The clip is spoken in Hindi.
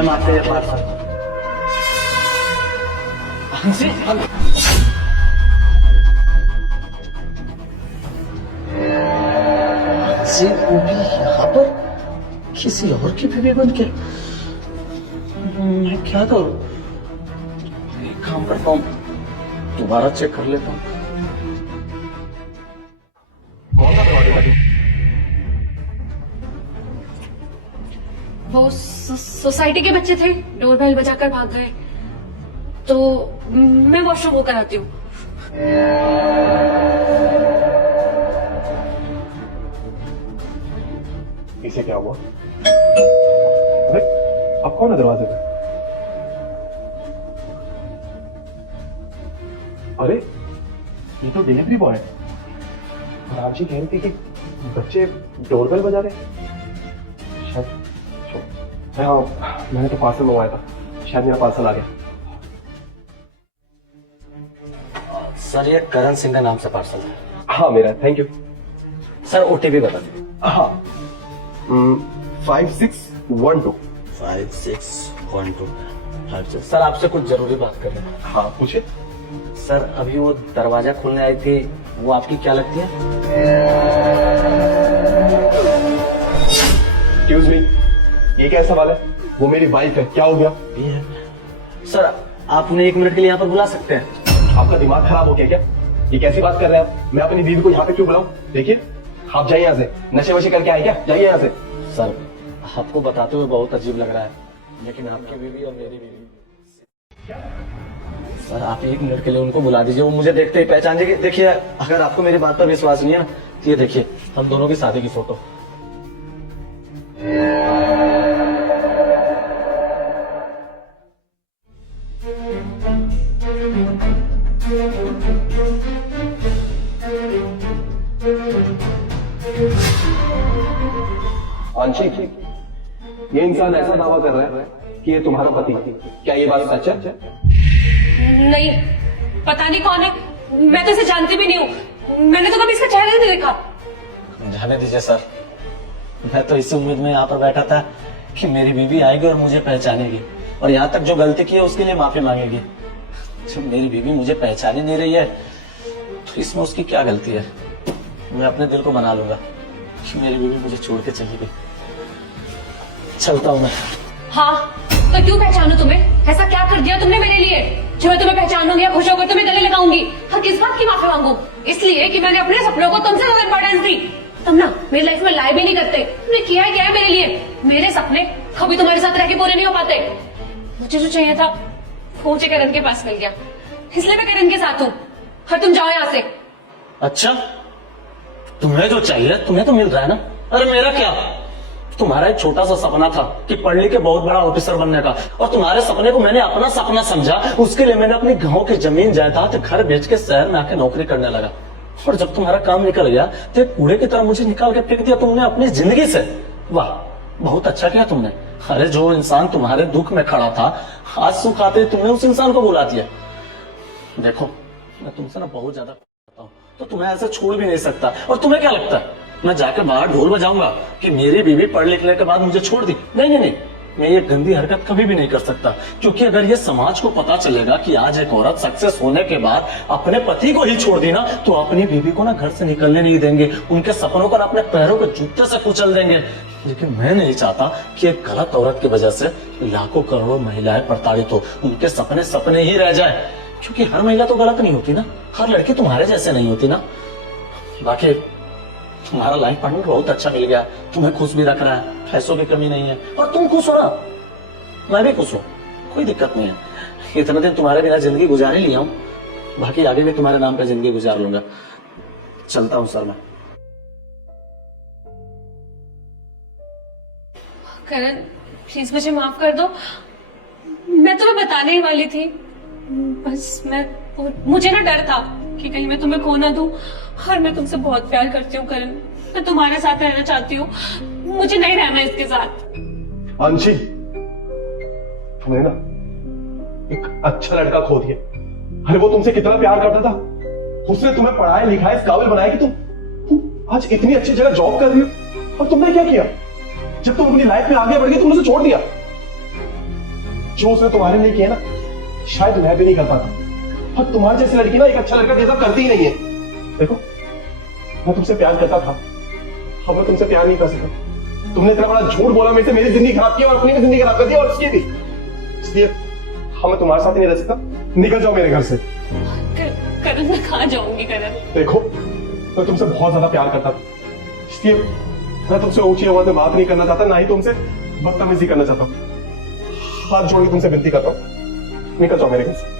मैम आपके लिए पार्सल। वो भी यहाँ पर किसी और की बीवी बन के। मैं क्या करूं? एक काम करता हूँ, दोबारा चेक कर लेता हूँ। कौन सा दरवाजा? वो सोसाइटी के बच्चे थे, डोरबेल बजाकर भाग गए, तो मैं वॉशरूम होकर आती हूँ। इसे क्या हुआ? अरे अब कौन है दरवाजे पे? अरे ये तो डिलीवरी बॉय है। रामजी कह रही थी कि बच्चे डोरबेल बजा रहे। शायद हाँ, मैंने तो पार्सल मंगवाया था, शायद मेरा पार्सल आ गया। सर ये करण सिंह का नाम से पार्सल है। हाँ मेरा, थैंक यू। सर ओटीपी बता दीजिए। हाँ 5612। 5612। सर आपसे कुछ जरूरी बात करनी है। हाँ पूछे। सर अभी वो दरवाजा खोलने आई थी, वो आपकी क्या लगती है? एक्सक्यूज मी, ये क्या सवाल है? वो मेरी वाइफ है, क्या हो गया? भी है। सर आप उन्हें 1 मिनट के लिए यहाँ पर बुला सकते हैं? आपका दिमाग खराब हो गया क्या? ये कैसी बात कर रहे हैं आप? मैं अपनी बीवी को यहाँ पे क्यों बुलाऊं? देखिए आप जाइए यहाँ से, नशे वशे करके आए क्या? जाइए यहाँ से। सर आपको बताते हुए बहुत अजीब लग रहा है, लेकिन आपकी बीवी और मेरी बीवी। सर आप 1 मिनट के लिए उनको बुला दीजिए, वो मुझे देखते ही पहचान जाएगी। देखिए अगर आपको मेरी बात पर विश्वास नहीं है ना, तो ये देखिए हम दोनों की शादी की फोटो। आंशी, ये इंसान ऐसा दावा कर रहा है कि ये तुम्हारा पति है, क्या ये बात सच है? नहीं, पता नहीं कौन है, मैं तो इसे जानती भी नहीं हूँ, मैंने तो कभी इसका चेहरा नहीं देखा। जाने दीजिए सर, मैं तो इसी उम्मीद में यहाँ पर बैठा था कि मेरी बीवी आएगी और मुझे पहचानेगी, और यहाँ तक जो गलती की है उसके लिए माफी मांगेगी। जब मेरी बीवी मुझे पहचान ही नहीं रही है तो इसमें उसकी क्या गलती है? मैं अपने दिल को मना लूंगा कि मेरी बीवी मुझे छोड़ के चली गई। चलता हूँ मैं। हाँ तो क्यों पहचानू तुम्हें? ऐसा क्या कर दिया तुमने मेरे लिए जो मैं तुम्हें पहचानूंगी या खुश होकर तुम्हें गले लगाऊंगी? और किस बात की माफी मांगू? इसलिए कि मैंने अपने सपनों को तुमसे ज्यादा इंपॉर्टेंस दी। तुम ना मेरी लाइफ में लाई भी नहीं करते, तुमने किया है क्या है मेरे लिए? मेरे सपने कभी तुम्हारे साथ रह के पूरे नहीं हो पाते। मुझे जो चाहिए था वो मुझे करण के पास मिल गया, इसलिए मैं करण के साथ हूँ। और तुम जाओ यहाँ से। अच्छा तुम्हें जो चाहिए तुम्हें तो मिल रहा है ना? अरे मेरा क्या? तुम्हारा एक छोटा सा सपना था कि पढ़ लिख के बहुत बड़ा ऑफिसर बनने का, और तुम्हारे सपने को मैंने अपना सपना समझा। उसके लिए मैंने अपनी गांव की जमीन जायदाद घर बेच के शहर में आके नौकरी करने लगा। और जब तुम्हारा काम निकल गया तो एक कूड़े की तरह मुझे निकाल के फेंक दिया तुमने अपनी जिंदगी से। वाह बहुत अच्छा किया तुमने। अरे जो इंसान तुम्हारे दुख में खड़ा था, आज सुख आते तुमने उस इंसान को बुला दिया। देखो मैं तुमसे ना बहुत ज्यादा करता हूँ, तो तुम्हें ऐसे छोड़ भी नहीं सकता। और तुम्हें क्या लगता है मैं जाकर बाहर ढोल बजाऊंगा कि मेरी बीवी पढ़ लिखने के बाद मुझे छोड़ दी? नहीं नहीं नहीं, मैं ये गंदी हरकत कभी भी नहीं कर सकता। क्योंकि अगर ये समाज को पता चलेगा कि आज एक औरत सक्सेस होने के बाद अपने पति को ही छोड़ दी ना, तो अपनी बीवी को ना घर से निकलने नहीं देंगे, उनके सपनों को ना अपने पैरों के जूते से कुचल देंगे। लेकिन मैं नहीं चाहता कि एक गलत औरत की वजह से लाखों करोड़ों महिलाएं प्रताड़ित हो, उनके सपने सपने ही रह जाए। क्योंकि हर महिला तो गलत नहीं होती ना, हर लड़की तुम्हारे जैसे नहीं होती ना। बाकी तुम्हारा लाइफ पार्टनर बहुत अच्छा मिल गया, तुम्हें खुश भी रख रहा है, पैसों की कमी नहीं है, और तुम खुश हो ना, मैं भी खुश हूँ, कोई दिक्कत नहीं है। इतने दिन तुम्हारे बिना जिंदगी गुजार ही लिया हूँ, बाकी आगे भी तुम्हारे नाम पे जिंदगी गुजार लूंगा। चलता हूँ सर मैं। करण प्लीज मुझे माफ कर दो, मैं तुम्हें बताने ही वाली थी, बस मुझे ना डर था कि कहीं मैं तुम्हें खो ना दूं। और मैं तुमसे बहुत प्यार करती हूँ करण, मैं तुम्हारे साथ रहना चाहती हूँ, मुझे नहीं रहना इसके साथ। अंशी तुमने ना एक अच्छा लड़का खो दिया। अरे वो तुमसे कितना प्यार करता था, उसने तुम्हें पढ़ाया लिखाया इस काबिल बनाया कि तुम आज इतनी अच्छी जगह जॉब कर रही हो। और तुमने क्या किया? जब तुम अपनी लाइफ में आगे बढ़ गई तुमने उसे छोड़ दिया। जो उसने तुम्हारे लिए किया ना, शायद मैं भी नहीं करता था। और तुम्हारी जैसी लड़की ना एक अच्छा लड़का जैसा करती ही नहीं है। देखो, मैं तुमसे प्यार करता था, अब मैं तुमसे प्यार नहीं कर सकता। तुमने इतना बड़ा झूठ बोला मेरे से, मेरी जिंदगी खराब की और अपनी भी जिंदगी खराब कर दी और उसकी भी। इसलिए मैं तुम्हारे साथ ही नहीं रह सकता। निकल जाओ मेरे घर से। करण, मैं कहाँ जाऊंगी करण? देखो, मैं तुमसे बहुत ज्यादा प्यार करता था, इसलिए मैं तुमसे ऊंची आवाज में बात नहीं करना चाहता, ना ही तुमसे बदतमीजी करना चाहता हूँ। हाथ जोड़ के तुमसे विनती करता हूँ, निकल जाओ मेरे घर से।